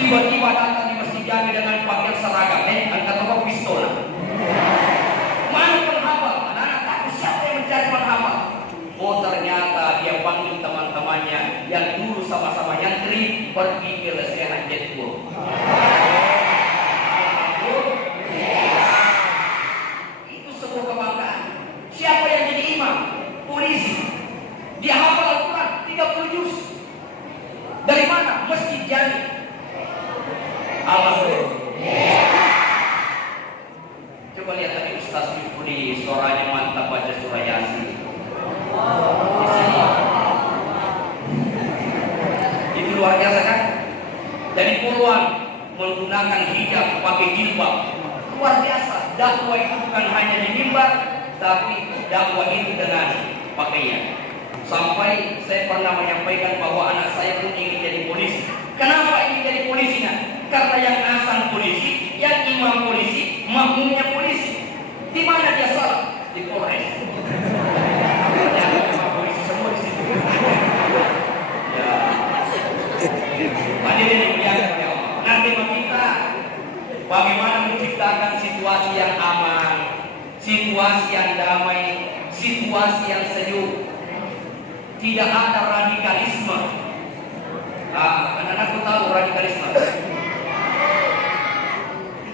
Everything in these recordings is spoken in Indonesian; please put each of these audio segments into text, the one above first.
Tiba-tiba datang di Masjid Jami dengan pakaian seragam, angkat tombol pistol. Mana penghafal? Anak-anak takut, siapa yang mencari penghafal? Oh, ternyata dia panggil teman-temannya yang dulu sama-sama nyantri pergi ke lesehan Jetpur. Itu sebuah kebanggaan. Siapa yang jadi imam? Polisi. Dia hafal Al-Quran 30 juz. Dari mana? Masjid Jami. Alhamdulillah. Coba lihat tadi Ustaz Yufudi, suaranya mantap baca surah Yasin. Di sini. Itu luar biasa kan? Dari puluhan menggunakan hijab, pakai jilbab. Luar biasa. Dakwah itu bukan hanya di mimbar, tapi dakwah itu dengan pakaian. Sampai saya pernah menyampaikan bahwa anak saya pun ingin jadi polisi. Kenapa ingin jadi polisinya? Karena yang asal polisi, yang imam polisi, makmumnya polisi. Di mana dia salah? Di Polres. Imam polisi semua di situ. Ya. Hadirin yang mulia ya Allah. Nah, tema kita bagaimana menciptakan situasi yang aman, situasi yang damai, situasi yang sejuk. Tidak ada radikalisme. Nah, anak-anakku tahu radikalisme.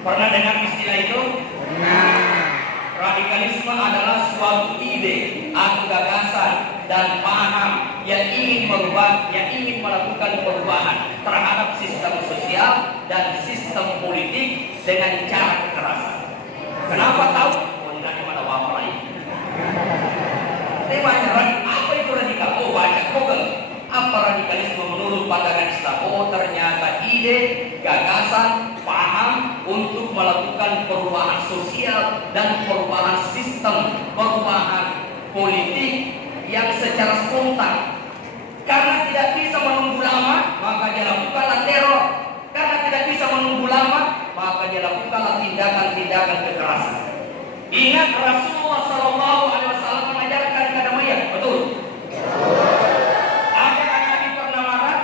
Pernah dengar istilah itu? Radikalisme adalah suatu ide atau gagasan dan paham yang ingin merubah, yang ingin melakukan perubahan terhadap sistem sosial dan sistem politik dengan cara kekerasan. Kenapa tahu? Oh, tidak ada apa lain. Saya baca apa itu radikal? Oh, baca Google. Apa radikalisme menurut pandangan Islam? Oh, ternyata ide, gagasan, paham untuk melakukan perubahan sosial dan perubahan sistem, perubahan politik yang secara spontan. Karena tidak bisa menunggu lama, maka dia lakukanlah teror. Karena tidak bisa menunggu lama, maka dia lakukanlah tindakan-tindakan kekerasan. Ingat Rasulullah SAW mengajarkan kedamaian, betul? Apakah Nabi pernah marah?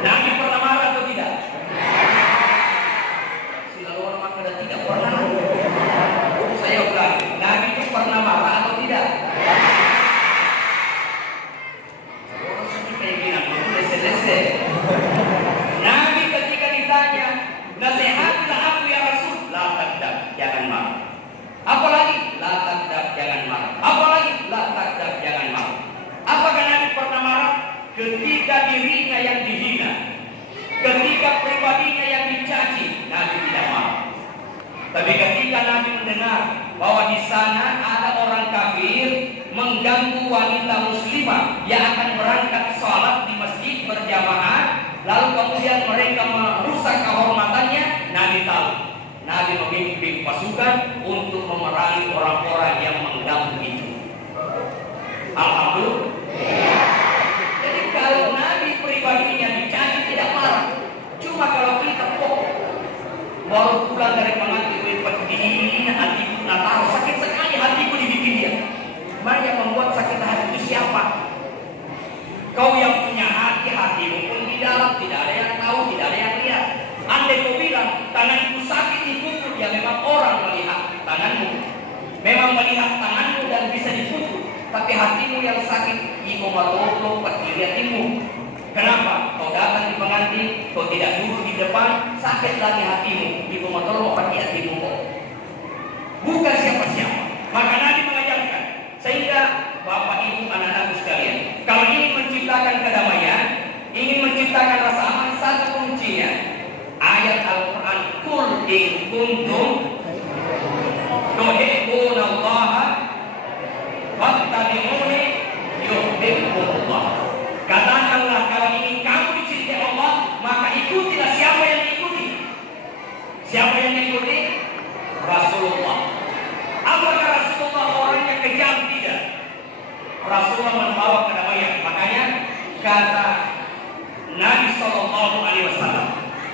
Nabi pernah marah atau tidak? Selalu orang maka dan tidak pernah. Saya ulang, Nabi itu pernah marah atau tidak? Orang sedih kayak gini, udah selesai. Nabi ketika ditanya, nasihatlah aku ya Rasul, la taqdab, jangan marah. Apalagi la taqdab, jangan marah. Apalagi la taqdab, jangan marah. Apakah Nabi pernah marah? Ketika dirinya yang dihina, ketika pribadinya yang dicaci, Nabi tidak marah. Tapi ketika Nabi mendengar bahwa di sana ada orang kafir mengganggu wanita muslimah yang akan berangkat sholat di masjid berjamaah, lalu kemudian mereka merusak kehormatannya, Nabi tahu. Nabi memimpin pasukan untuk memerangi orang-orang yang mengganggu itu. Alhamdulillah. Jadi kalau Nabi pribadinya dicaci tidak marah. Cuma kalau kita kok baru pulang dari pengantin, begini hatiku tahu sakit sekali hatiku dibikin dia. Banyak membuat sakit hati itu siapa? Kau yang punya hati, hatimu pun di dalam, tidak ada yang tahu, tidak ada yang lihat. Andai kau bilang tanganku sakit dipukul, ya memang orang melihat tanganmu, memang melihat tanganmu dan bisa dipukul. Tapi hatimu yang sakit, ibu matolong berdiri hatimu. Kenapa? Kau datang di pengantin, kau tidak duduk di depan, sakit lagi hatimu, ibu matolong berdiri hatimu. Bukan siapa-siapa. Maka Nabi mengajarkan, sehingga Bapak Ibu anak-anakku sekalian, kalau ingin menciptakan kedamaian, ingin menciptakan rasa aman, satu kuncinya ayat Al-Quran, Qul in kuntum tuhibbunallaha fattabi'uni yuhibbukumullah. Katakanlah kalau ingin kamu dicintai Allah, maka ikutilah. Siapa yang diikuti? Siapa yang diikuti? Rasulullah. Apakah Rasulullah orangnya kejam? Tidak. Rasulullah membawa kedamaian. Makanya kata Nabi SAW,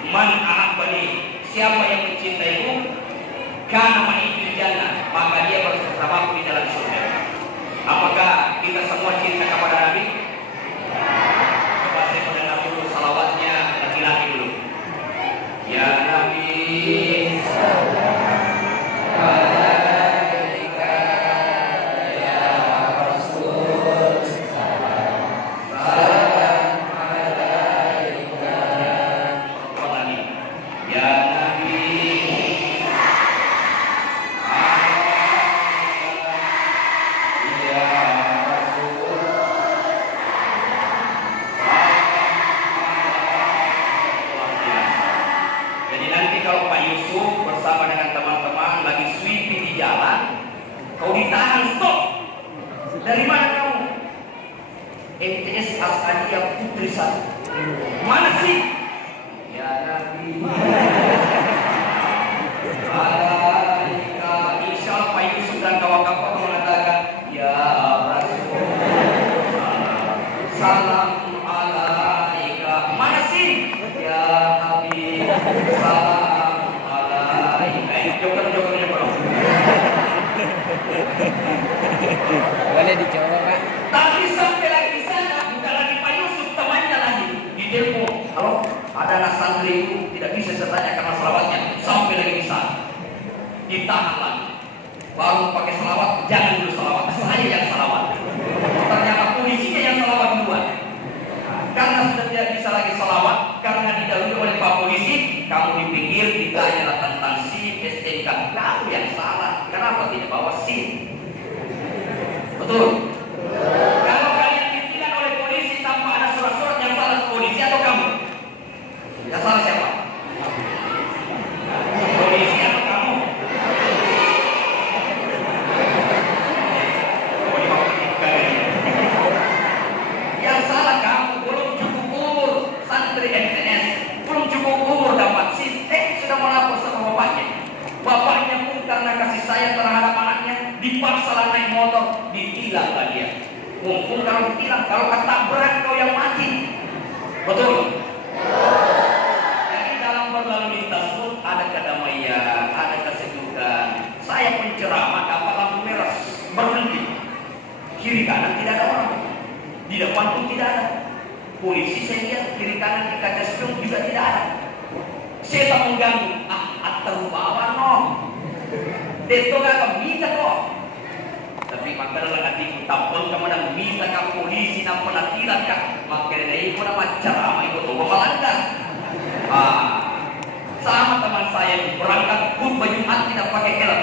Man ahabbani, siapa yang mencintaiku, kana ma'i fil jannah, maka dia bersamaku di dalam surga. Apakah kita semua cinta kepada Nabi? Dari mana kamu? MTS Asadiya Putri 1. Mana sih? Ya Nabi. Alaika Isa Pak Yusuf dan kawan-kawan mengatakan, ya Rasul. Salam alaika. Mana sih? Ya Habib. Salam alaika. Joker-jokernya bro. Boleh dicoba Pak. Tapi sampai lagi di sana, bukan lagi Pak Yusuf, temannya lagi di demo. Halo, ada anak santri itu tidak bisa saya tanya karena selawatnya. Sampai lagi di sana, ditahan lagi. Baru pakai selawat, jangan dulu selawat. Saya yang selawat. Ternyata polisinya yang selawat duluan. Karena sudah tidak bisa lagi selawat, karena didahului oleh Pak Polisi, kamu dipikir ditanyalah tentang SIM, STNK. Kamu yang salah. Kenapa tidak bawa SIM? Betul. Kalau kalian ditilang oleh polisi tanpa ada surat-surat, yang salah polisi atau kamu? Yang salah siapa? Polisi atau kamu? Yang salah kamu. Belum cukup umur santri MTS, belum cukup umur dapat SIM, sudah melapor sama bapaknya. Bapaknya pun karena kasih sayang terhadap anaknya, dipaksa lah naik motor, ditilang lah dia. Mumpung kalau ditilang, kalau ketabrak kau yang mati. Betul? Jadi dalam berlalu lintas pun ada kedamaian, ada kesejukan. Saya penceramah dapat lampu merah, berhenti. Kiri kanan tidak ada orang, di depan pun tidak ada. Polisi saya lihat kiri kanan di kaca spion juga tidak ada. Saya tak mengganggu. Terubawa no, deto gak bisa kok. Tapi makanya hatiku tampil kamu dan bisa ke polisi dan penatilan kak. Makanya dari itu nama ceramah itu tuh melanggar. Sama teman saya yang berangkat khutbah Jumat tidak pakai helm,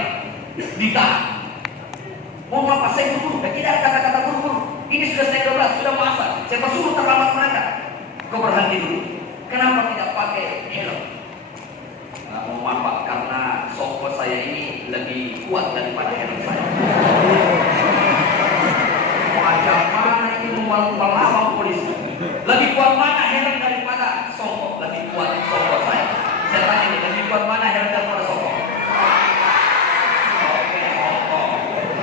ditahan. Mau apa saya buru-buru? Tidak ada kata-kata buru-buru. Ini sudah setengah 12, sudah masa. Saya suruh terlambat berangkat. Kau berhenti dulu. Kenapa tidak pakai helm? Mohon maaf karena soko saya ini lebih kuat daripada helm saya. Macam mana ini melawan polisi? Lebih kuat mana helm daripada soko? Lebih kuat soko saya. Saya tanya ini, lebih kuat mana helm daripada soko? Oke, soko.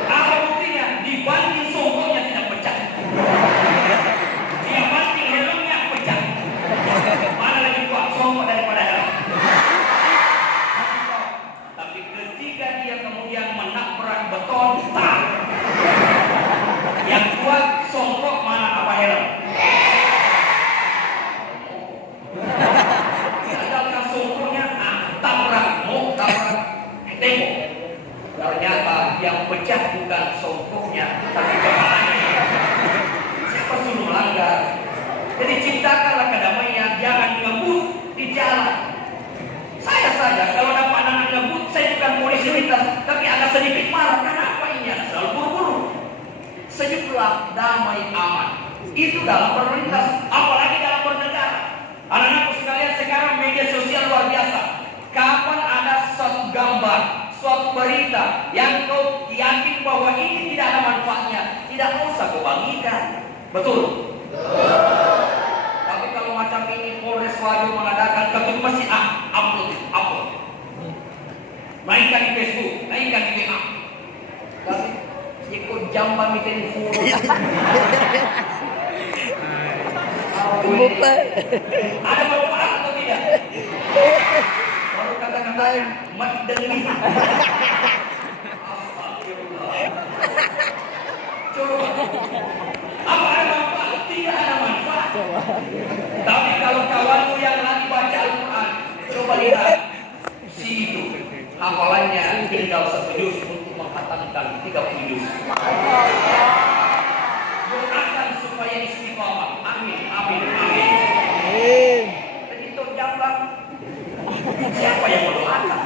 Apa buktinya? Dibanding sokonya tidak pecah. Dia banding helmnya pecah. Mana lebih kuat soko daripada helm? Kemudian menabrak beton, yang kuat songkok mana apa helm? Gagalkan songkoknya, tabrak tembok. Ternyata yang pecah bukan songkoknya, tapi kepalanya. Siapa suruh melanggar? Jadi ciptakanlah kedamaian, jangan ngebut di jalan. Saya saja kalau dapat anak ngebut, saya bukan polisi lintas, tapi agak sedikit marah. Kenapa ini? Selalu buru-buru. Sejuklah, damai, aman. Itu dalam berlintas, apalagi dalam bernegara. Anak-anakku sekalian, sekarang media sosial luar biasa. Kapan ada suatu gambar, suatu berita yang kau yakin bahwa ini tidak ada manfaatnya, tidak usah kau bagikan. Betul? Tapi kalau macam ini Polres Wajo mengadakan ketuk masih upload. Naikkan di Facebook, naikkan di WA. Tapi ikut jambang di telepon. Ada manfaat atau tidak? Baru kata-kata mendengli. Astagfirullah. Coba. Apa ada manfaat? Tidak ada manfaat. Tapi kalau kawanmu yang lagi baca Al-Quran, coba lihat si itu hafalannya tinggal 1 juz untuk menghatamkan 30 juz. Doakan supaya istiqomah. Amin, amin, amin. Jadi itu jambang. Siapa yang mendoakan?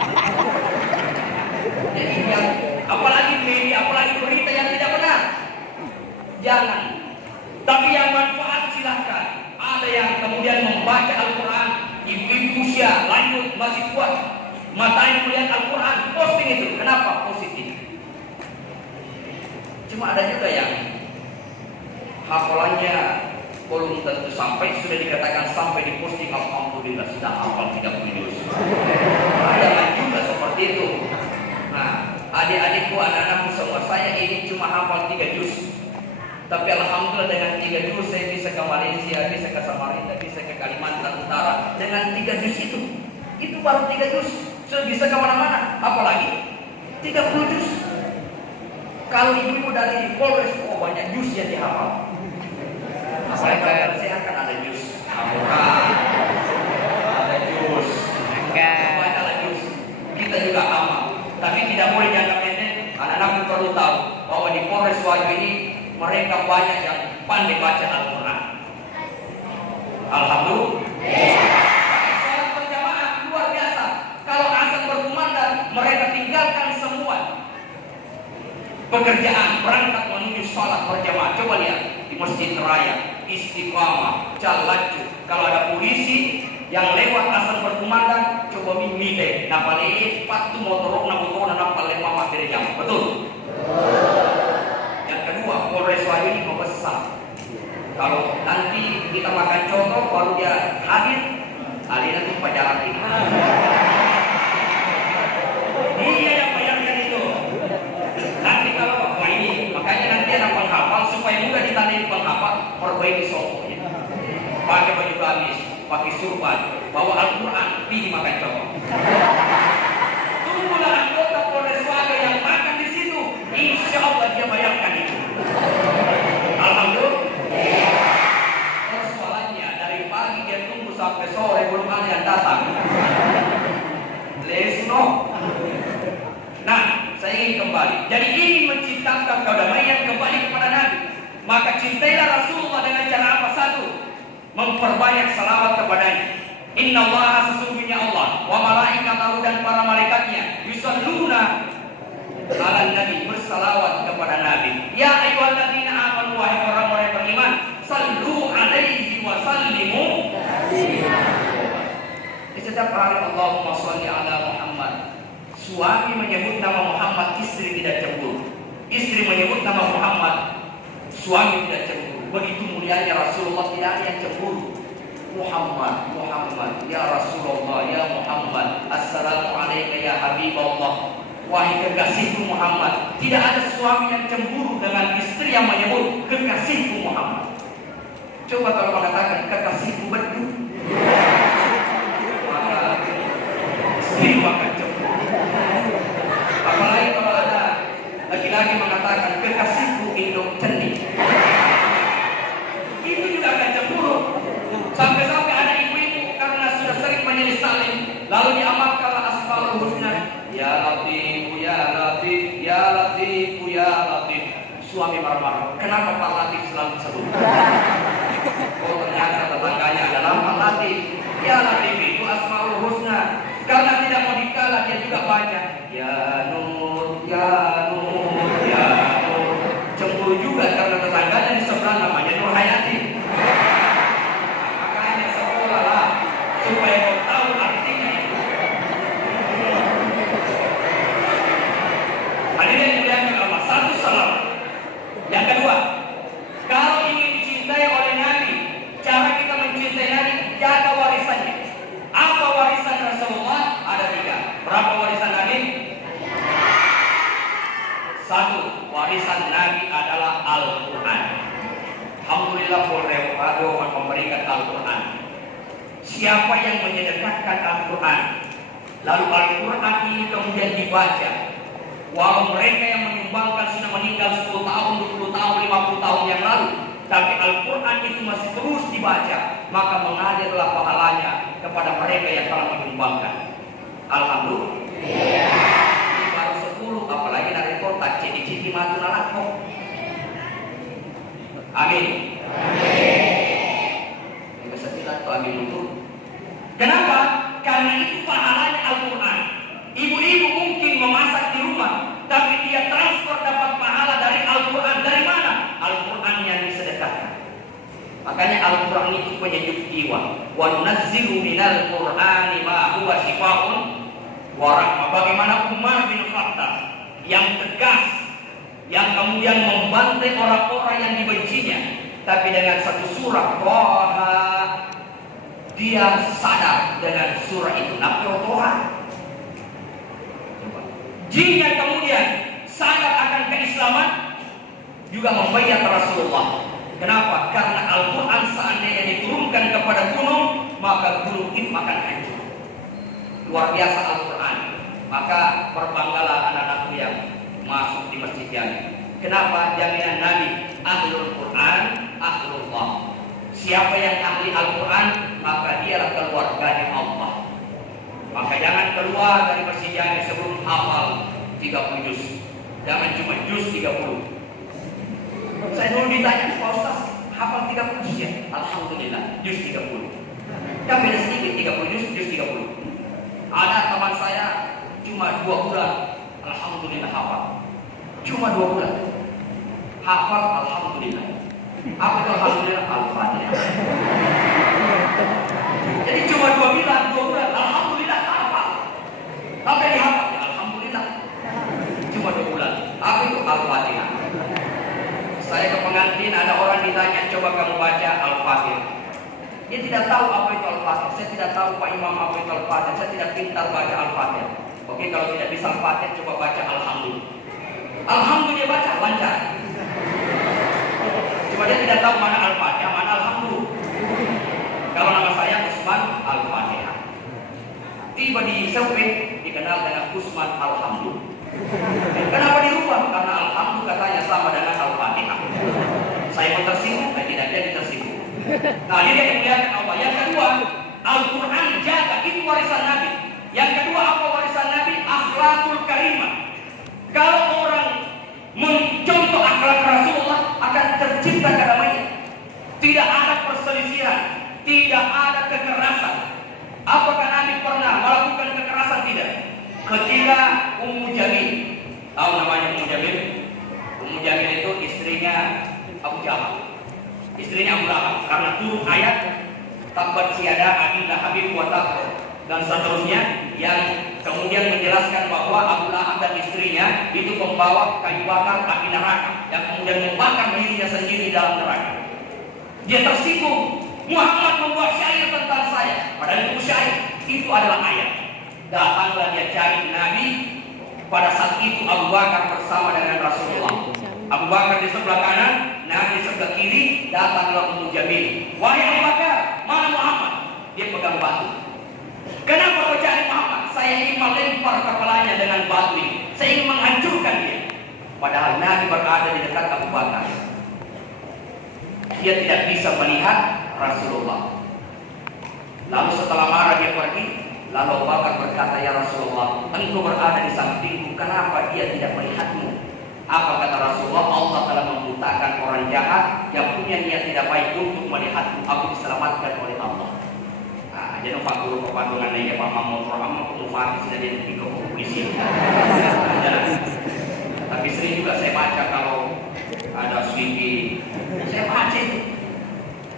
Jadi yang apalagi media, apalagi berita yang tidak benar, jangan. Tapi yang manfaat silahkan. Ada yang kemudian membaca Al-Quran, ibu-ibu usia lanjut masih kuat, matanya melihat Al-Quran, posting itu. Kenapa? Positif. Cuma ada juga yang hafalannya belum tentu sampai, sudah dikatakan sampai di posting alhamdulillah sudah hafal 30 juz. Jangan juga seperti itu. Nah, adik-adikku, anak-anakku semua, saya ini cuma hafal 3 juz. Tapi alhamdulillah dengan 3 juz saya bisa ke Malaysia, bisa ke Samarinda, bisa ke Kalimantan Utara. Dengan 3 juz itu baru 3 juz, sudah bisa ke mana-mana. Apalagi 30 juz. Kalau ibu-ibu dari Polres, oh banyak juz yang dihafal. Apalagi kalau saya akan ada juz avokat, ada juz, banyaklah juz. Kita juga amal. Tapi tidak boleh jangka pendek. Anak-anakku perlu tahu bahwa di Polres Wajo ini mereka banyak yang pandai baca Al-Quran. Alhamdulillah. Sholat berjamaah luar biasa. Kalau azan berkumandang, mereka tinggalkan semua pekerjaan, berangkat menuju sholat berjamaah. Coba lihat di Masjid Raya, Istiqamah, Jalaju. Kalau ada polisi yang lewat azan berkumandang, coba mimite. Napali patu motor nampak lemah dari jam. Betul. Yang kedua, Polres Wajo ini membesar. Kalau nanti kita makan contoh baru dia hadir, alina tuh pajaran kita. Dia yang bayarkan itu. Nanti kalau ini, makanya nanti ada penghafal supaya mudah ditandai penghafal, perbaiki sokonya. Pakai baju gamis, pakai surban, bawa Al-Quran, pergi makan contoh. Tunggulah anggota Polres Wajo yang makan di situ, insya Allah dia bayarkan itu. Alhamdulillah. Persoalannya dari pagi dia tunggu sampai sore belum ada yang datang. Lesno. Nah, saya ingin kembali. Jadi ingin menciptakan kedamaian kembali kepada Nabi. Maka cintailah Rasulullah dengan cara apa? Satu, memperbanyak salawat kepadanya. Inna Allah, sesungguhnya Allah, wa malaikatahu, dan para malaikatnya, yusalluna ala Nabi, bersalawat kepada Nabi. Ya ayyuhalladzina amanu, wahai orang-orang yang beriman, sallu alaihi wa sallimu. Di setiap hari Allahumma sholli ala Muhammad. Suami menyebut nama Muhammad, istri tidak cemburu. Istri menyebut nama Muhammad, suami tidak cemburu. Begitu mulianya Rasulullah, tidak ada yang cemburu. Muhammad, Muhammad, ya Rasulullah, ya Muhammad, assalamu alayka ya Habiballah, wahai kekasihku Muhammad. Tidak ada suami yang cemburu dengan istri yang menyebut kekasihku Muhammad. Coba kalau mengatakan kekasihku betul, maka istri akan cemburu. Apalagi kalau ada laki-laki mengatakan kekasihku induk cenik, itu juga akan cemburu. Sampai-sampai ada ibu-ibu karena sudah sering menyelis saling, lalu diamalkanlah asmaul husna, ya Latif, ya Latif, ya Latif, ya Latif. Suami marah-marah, kenapa Pak Latif selalu sebut? Oh, ternyata tetangganya adalah Pak Latif. Ya Latif itu asmaul husna. Karena tidak mau dikalah, dia juga baca ya Nur, ya Nur, ya Nur. Cemburu juga karena tetangganya di seberang namanya Nur Hayati. Supaya kau tahu artinya itu. Hadirin yang dimuliakan Allah, satu salam. Yang kedua, kalau ingin dicintai oleh Nabi, cara kita mencintai Nabi, jaga warisannya. Apa warisan Rasulullah? Ada 3. Berapa warisan Nabi? 1. Warisan Nabi adalah Al-Quran. Alhamdulillah, Polres Wajo memberikan Al-Quran. Siapa yang menyedekahkan Al-Quran, lalu Al-Quran ini kemudian dibaca, walau mereka yang menyumbangkan sudah meninggal 10 tahun, 20 tahun, 50 tahun yang lalu, tapi Al-Quran itu masih terus dibaca, maka mengalirlah pahalanya kepada mereka yang telah menyumbangkan. Alhamdulillah. Ini baru 10, apalagi dari kota ciri-ciri matu nalako. Amin. Amin itu. Kenapa? Karena itu pahalanya Al-Quran. Ibu-ibu mungkin memasak di rumah, tapi dia transfer dapat pahala dari Al-Quran. Dari mana? Al-Quran yang disedekahkan. Makanya Al-Quran itu penyejuk jiwa. Wa nunazzilu minal Qur'ani ma huwa shifaa'un wa rahmah. Bagaimana Umar bin Khattab yang tegas, yang kemudian membantai orang-orang yang dibencinya, Tapi dengan satu surah Toha, dia sadar dengan surah itu. Nabi Toha. Jin yang kemudian sadar akan keislaman juga membayar Rasulullah. Kenapa? Karena Al-Quran seandainya diturunkan kepada gunung, maka gunung itu akan hancur. Luar biasa Al-Quran. Maka berbanggalah anak-anakku yang masuk di masjid ini. Kenapa? Jaminan Nabi, ahlul Quran, ahlullah. Siapa yang ahli Al-Quran, maka dialah keluarganya Allah. Maka jangan keluar dari masjid ini sebelum hafal 30 juz. Jangan cuma juz 30. Saya dulu ditanya, Pak Ustaz, hafal 30 juz ya? Alhamdulillah, juz 30. Yang beda sedikit, 30 juz 30. Ada teman saya cuma 2 bulan, alhamdulillah hafal. Cuma 2 bulan. Hafal alhamdulillah. Apa itu alhamdulillah? Al-Fatihah. Jadi cuma 2 bulan, alhamdulillah hafal. Apa yang dihafal? Ya, alhamdulillah. Cuma 2 bulan. Apa itu Al-Fatihah? Saya ke pengantin, ada orang ditanya, coba kamu baca Al-Fatihah. Dia tidak tahu apa itu Al-Fatihah. Saya tidak tahu Pak Imam apa itu Al-Fatihah. Saya tidak pintar baca Al-Fatihah. Oke, kalau tidak bisa Al-Fatihah, coba baca Alhamdulillah. Alhamdulillah baca, lancar. Cuma dia tidak tahu mana Al-Fatihah, mana Alhamdulillah. Kalau nama saya Usman Al-Fatihah. Tiba di Sewek dikenal dengan Usman Alhamdulillah. Kenapa dirubah? Karena Alhamdulillah katanya sama dengan Al-Fatihah. Saya pun tersinggung, saya tidak jadi tersinggung. Nah, ini yang dimuliakan Allah. Yang kedua, Al-Quran jaga, itu warisan Nabi. Yang kedua, apa warisan Nabi? Akhlakul karimah. Kalau orang mencontoh akhlak Rasulullah, akan tercipta kedamaian. Tidak ada perselisihan, tidak ada kekerasan. Apakah Nabi pernah melakukan kekerasan? Tidak. Ketika Ummu Jamil, tahu namanya Ummu Jamil? Ummu Jamil itu istrinya Abu Jahal, istrinya Abu Lahab. Karena turun ayat Tabbat siada Abi Lahabin wa tab dan seterusnya, yang kemudian menjelaskan bahwa Abu Lahab dan istrinya itu membawa kayu bakar api neraka yang kemudian membakar dirinya sendiri dalam neraka. Dia tersinggung, Muhammad membuat syair tentang saya, padahal itu syair, itu adalah ayat. Datanglah dia cari Nabi. Pada saat itu Abu Bakar bersama dengan Rasulullah. Abu Bakar di sebelah kanan, Nabi di sebelah kiri. Datanglah Ummu Jamil. Wahai Abu Bakar, mana Muhammad? Dia pegang batu. Kenapa kau cari Muhammad? Saya ingin melempar kepalanya dengan batu ini. Saya ingin menghancurkan dia. Padahal Nabi berada di dekat Abu Bakar. Dia tidak bisa melihat Rasulullah. Lalu setelah marah dia pergi. Lalu Abu Bakar berkata, ya Rasulullah, engkau berada di sampingku, kenapa dia tidak melihatmu? Apa kata Rasulullah? Allah telah membutakan orang jahat yang punya niat tidak baik untuk melihatmu. Aku diselamatkan oleh Allah. Nah, jadi Pak Guru Kepandungan lainnya Pak Mahmud Rahman, Mufati sudah jadi di kepolisian. Tapi sering juga saya baca kalau ada swiki, saya baca itu.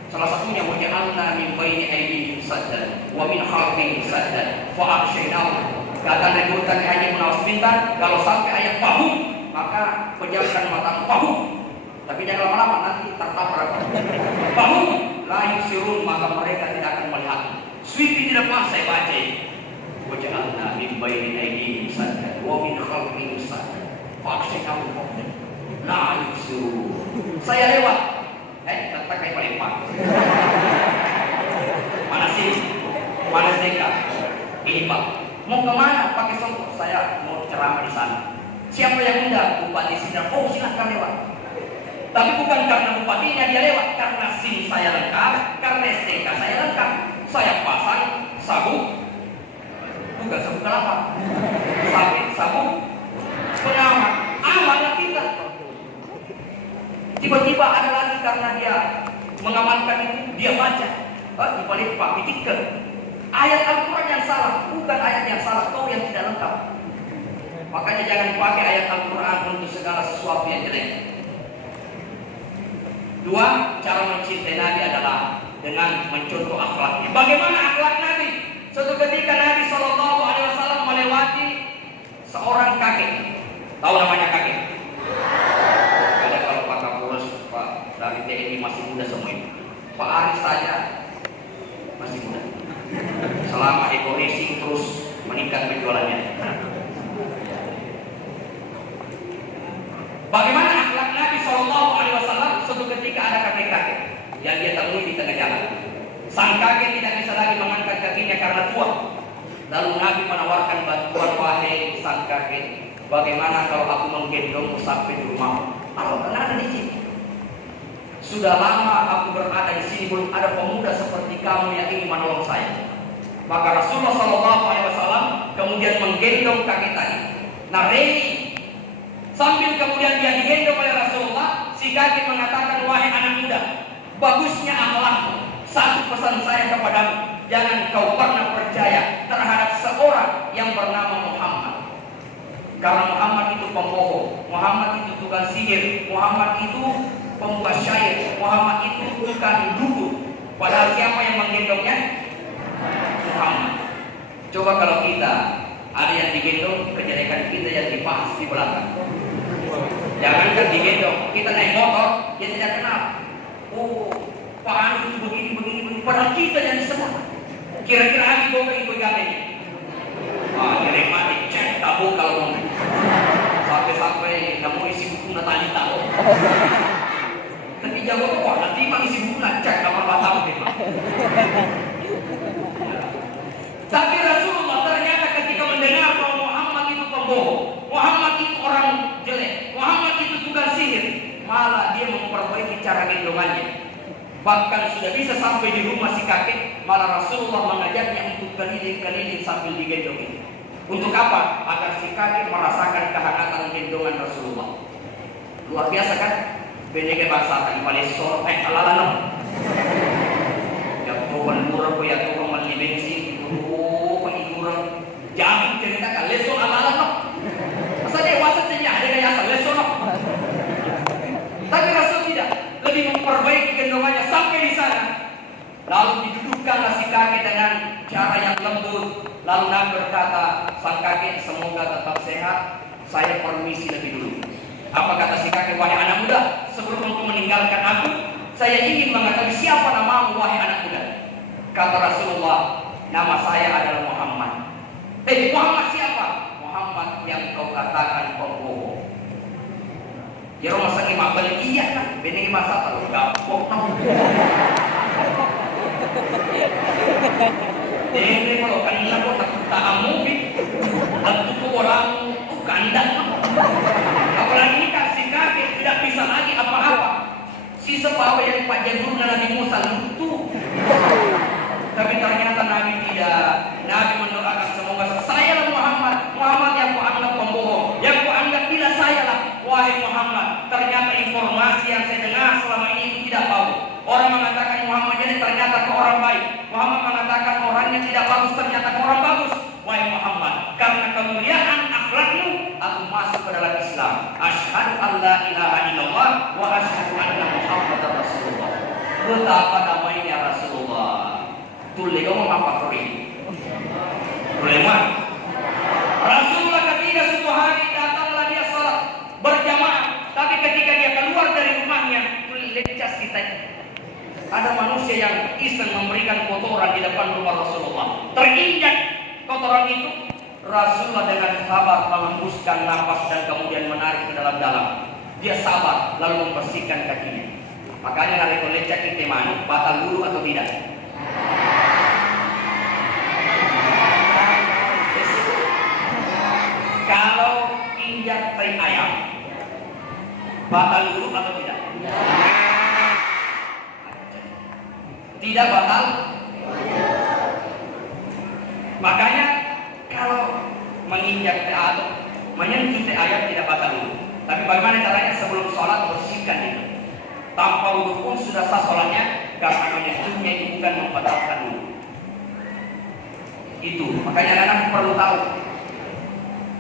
Salah satunya waja'alna min baini aydihim saddan wa min khalfihim saddan fa aghshaynahum. Kata Nabi tadi hanya menawas sebentar, kalau sampai ayat pahum maka pejamkan mata pahum. Tapi jangan lama-lama nanti tertabrak. Pahum la yusirun, maka mereka tidak akan melihat. Swipi tidak pas saya baca. Waja'alna min baini aydihim saddan wa min khalfihim saddan fa aghshaynahum la yusirun. Saya lewat. Tetap kayak pelempar. Mana sih? Mana Zeka? Ini Pak. Mau kemana? Pakai songkok. Saya mau ceramah di sana. Siapa yang undang? Bupati Sindang. Oh, silahkan lewat. Tapi bukan karena bupatinya dia lewat, karena SIM saya lengkap, karena STK saya lengkap. Saya pasang sabuk, bukan sabuk kelapa, sabuk pengaman. Amanlah kita. Tiba-tiba ada lagi karena dia mengamankan itu, dia baca di balik Pak Pitikkan ayat Al-Quran yang salah, bukan ayat yang salah, kau yang tidak lengkap. Makanya jangan pakai ayat Al-Quran untuk segala sesuatu yang jelek. Dua, cara mencintai Nabi adalah dengan mencontoh akhlaknya. Bagaimana akhlak Nabi? Suatu ketika Nabi SAW melewati seorang kakek. Tahu namanya kakek? Ada kalau Pak Kapolres, Pak dari kita ini masih muda semua ini. Pak Aris saja masih muda. Selama Eko Racing terus meningkat penjualannya. Bagaimana akhlak Nabi Shallallahu Alaihi Wasallam? Suatu ketika ada kakek-kakek yang dia temui di tengah jalan. Sang kakek tidak bisa lagi mengangkat kakinya karena tua. Lalu Nabi menawarkan bantuan, wahai sang kakek, bagaimana kalau aku menggendongmu sampai di rumahmu? Allah kan ada di sini. Sudah lama aku berada di sini, belum ada pemuda seperti kamu yang ingin menolong saya. Maka Rasulullah Shallallahu Alaihi Wasallam kemudian menggendong kakek tadi. Nah, Reni sambil kemudian dia digendong oleh Rasulullah, si kakek mengatakan, wahai anak muda, bagusnya akhlakmu. Satu pesan saya kepadamu, jangan kau pernah percaya terhadap seorang yang bernama Muhammad. Karena Muhammad itu pembohong, Muhammad itu tukang sihir, Muhammad itu pembuat syair, Muhammad itu tukang dukun. Padahal siapa yang menggendongnya? Muhammad. Coba kalau kita ada yang digendong, kejelekan kita yang dibahas di belakang. Jangankan digendong, kita naik motor, dia tidak kenal. Oh, Pak Anies itu begini. Padahal kita yang disebut. Kira-kira lagi gue ikut gamenya. Wah, kira mati cek tabu kalau mau. Sampai kamu isi buku Natali tahu. Tapi jago kok, nanti mang isi buku cek kamar batang memang. Tapi Rasulullah ternyata ketika mendengar bahwa Muhammad itu pembohong, Muhammad itu orang jelek, Muhammad itu tukang sihir, malah dia memperbaiki cara gendongannya. Bahkan sudah bisa sampai di rumah si kakek, malah Rasulullah mengajaknya untuk keliling-keliling sambil digendong itu. Untuk apa? Agar si kakek merasakan kehangatan gendongan Rasulullah. Luar biasa kan? Benjeke bangsa tadi paling sore, alalan. Ya Tuhan murah ko ya Tuhan malibengsi, pangigurang. Jamin cerita kan leso alalan no. Masa dewasa saja ada kayak leso no. Tapi Rasul tidak, lebih memperbaiki gendongannya sampai di sana. Lalu didudukkanlah si kakek dengan cara yang lembut. Lalu Nabi berkata, sang kakek semoga tetap sehat. Saya permisi lebih dulu. Apa kata si kakek? Wahai anak muda, sebelum engkau meninggalkan aku, saya ingin mengetahui siapa namamu, wahai anak muda. Kata Rasulullah, nama saya adalah Muhammad. Muhammad siapa? Muhammad yang kau katakan pembohong. Ya rumah sakit mabal iya kan, bening masa kalau gapok no. Ini kalau kanina ko tak amubi, tentu ko orang kandang. Apalagi ini kasih kakek tidak bisa lagi apa-apa. Si sepawe yang Pak Jadul Nabi Musa lutu. Tapi ternyata Nabi tidak. Nabi mendoakan semoga saya Muhammad yang ku anggap pembohong, yang ku anggap tidak saya lah. Wahai Muhammad, ternyata informasi yang saya dengar selama ini itu tidak tahu. Orang mengatakan Muhammad ini ternyata orang baik. Muhammad mengatakan orangnya tidak bagus, ternyata orang bagus. Wahai Muhammad, karena kemuliaan akhlakmu, aku masuk ke dalam Islam. Asyhadu an la ilaha illallah wa asyhadu anna Muhammadar Rasulullah. Betapa damainya Rasulullah. Tulle kamu apa kori? Tulle mah. Rasulullah ketika suatu hari datanglah dia salat berjamaah, tapi ketika dia keluar dari rumahnya, lecas kita. Ada manusia yang iseng memberikan kotoran di depan rumah Rasulullah. Terinjak kotoran itu, Rasulullah dengan sabar mengembuskan nafas dan kemudian menarik ke dalam-dalam. Dia sabar lalu membersihkan kakinya. Makanya nari lecak kita mana batal dulu atau tidak? Kalau injak tai ayam, batal dulu atau tidak? Tidak batal. Makanya kalau menginjak atau menyentuh ayam tidak batal dulu. Tapi bagaimana caranya? Sebelum sholat bersihkan itu. Tanpa wudhu pun sudah sah sholatnya, karena menyentuhnya itu bukan membatalkan dulu. Itu makanya anak perlu tahu.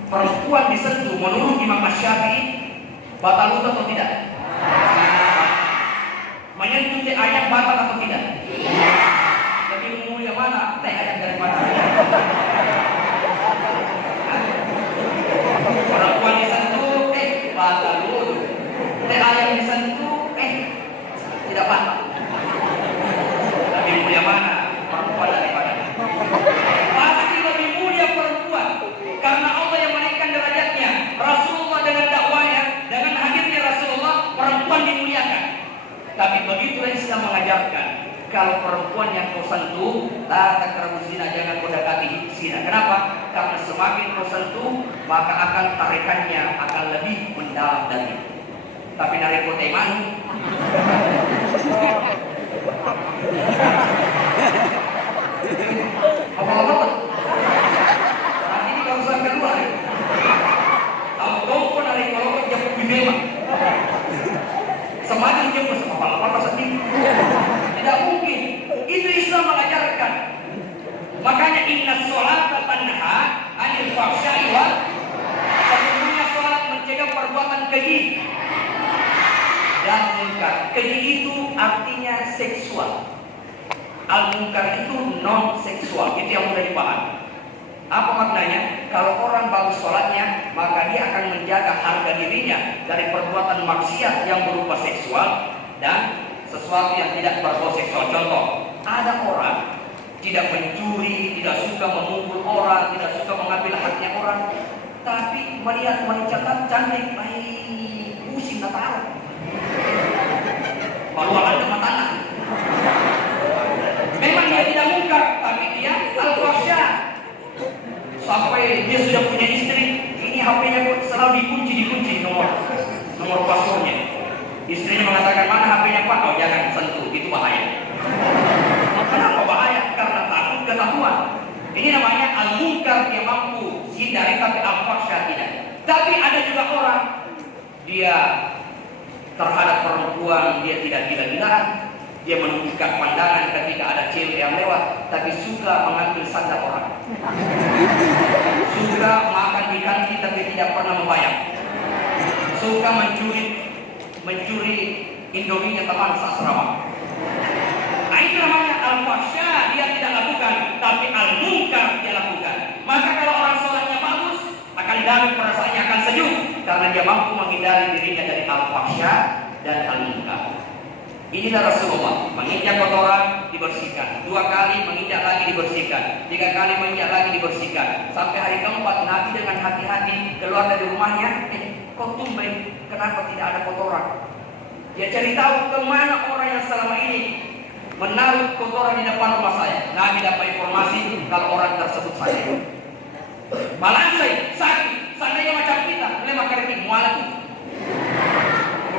Perempuan disentuh menurut Imam Syafi'i batal wudhu atau tidak? Menyentuh teh ayam batal atau tidak? Lebih mulia mana teh ayam daripada ayam? Perempuan disentuh batal wudhu. Teh ayam disentuh Tapi begitulah Islam mengajarkan, kalau perempuan yang kau sentuh, la taqrabu zina, jangan kau dekati zina. Kenapa? Karena semakin kau sentuh, maka akan tarikannya akan lebih mendalam dari itu. Tapi narik kau teman, apa-apa. Nanti ini kalau usah keluar, kamu pun narik kalau dia lebih memang. Semakin dia apa-apa sedih. Tidak mungkin. Itu Islam mengajarkan. Makanya inna sholata tanha 'anil fahsya'i wal sesungguhnya sholat mencegah perbuatan keji dan munkar. Keji itu artinya seksual. Al-munkar itu non seksual. Itu yang mudah dipahami. Apa maknanya? Kalau orang bagus sholatnya, maka dia akan menjaga harga dirinya dari perbuatan maksiat yang berupa seksual dan sesuatu yang tidak berbau seksual. Contoh, ada orang tidak mencuri, tidak suka memukul orang, tidak suka mengambil haknya orang, tapi melihat wanita cantik, pusing tak tahu. Malu ada matanya. Memang dia tidak mungkar, tapi dia al-fahsya. Sampai dia sudah punya istri, ini HP-nya selalu dikunci nomor passwordnya. Istrinya mengatakan, mana HP-nya Pak? Oh jangan sentuh, itu bahaya. Kenapa bahaya? Karena takut ketahuan. Ini namanya al-munkar, dia mampu hindari, tapi al-fahsya tidak. Tapi ada juga orang, dia terhadap perempuan dia tidak gila-gilaan, dia menundukkan pandangan ketika ada cewek yang lewat, tapi suka mengambil sandal orang. Suka makan di kantin tapi tidak pernah membayar. Suka mencuri indominya teman sasrawan. Nah itu namanya al-fahsya, dia tidak lakukan, tapi al-munkar dia lakukan. Maka kalau orang sholatnya bagus, akan damai, perasaannya akan sejuk, karena dia mampu menghindari dirinya dari al-fahsya dan al-munkar. Inilah Rasulullah, menginjak kotoran dibersihkan, 2 kali menginjak lagi dibersihkan, 3 kali menginjak lagi dibersihkan, sampai hari keempat Nabi dengan hati-hati keluar dari rumahnya. Kok tumben, kenapa tidak ada kotoran? Dia cari tahu kemana orang yang selama ini menaruh kotoran di depan rumah saya. Nabi dapat informasi kalau orang tersebut saya. Malah saya sakit, seandainya macam kita, lemah kering, mualaf.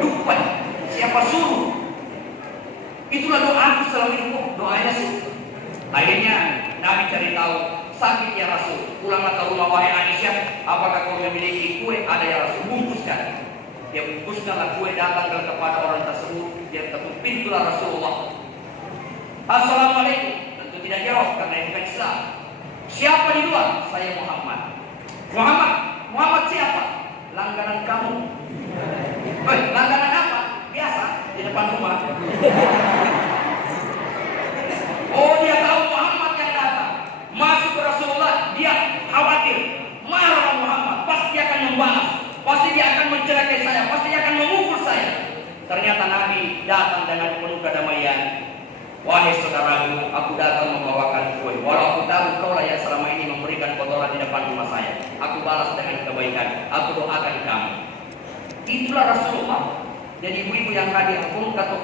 Lupa, siapa suruh? Itulah doa selama ini, doanya sih. Akhirnya Nabi cari tahu, sakit ya Rasul, pulanglah ke rumah wahai Aisyah, apakah kau memiliki kue? Ada ya Rasul, bungkuskan. Dia bungkuskanlah kue, datang kepada orang tersebut, dia ketuk pintulah Rasulullah. Assalamualaikum, tentu tidak jawab karena ini bukan Islam. Siapa di luar? Saya Muhammad. Muhammad siapa? Langganan kamu. Langganan apa? Biasa di depan rumah. Oh, dia tahu Muhammad yang datang. Masuk ke Rasulullah, dia khawatir. Marah Muhammad, pasti dia akan membalas. Pasti dia akan mencelakai saya, pasti dia akan memukul saya. Ternyata Nabi datang dengan penuh kedamaian. Wahai saudaraku, aku datang membawakan kue. Walau aku tahu kau lah yang selama ini memberikan kotoran di depan rumah saya. Aku balas dengan kebaikan. Aku doakan kamu. Itulah Rasulullah. Jadi ibu-ibu yang hadir, pun kata